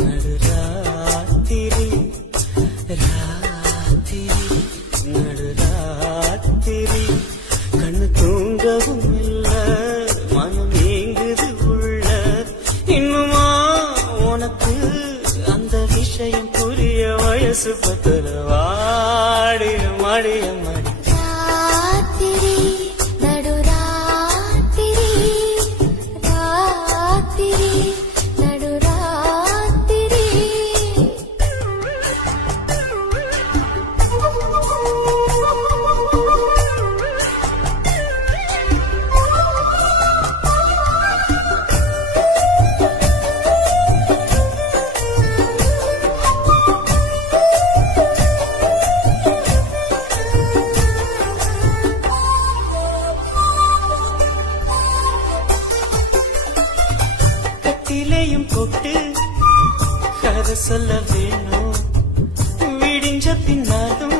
நடுராத்திரி நடுராத்திரி கண்ணு தூங்கவும் இல்ல மனம் ஏங்குது உள்ள இன்னுமா உனக்கு அந்த விஷயம் புரிய வயசு பத்தல வாடிய மடிய மடி கட்டிலேயும் கொட்டு கதை சொல்ல வேணும் விடிஞ்ச பின்னாலும்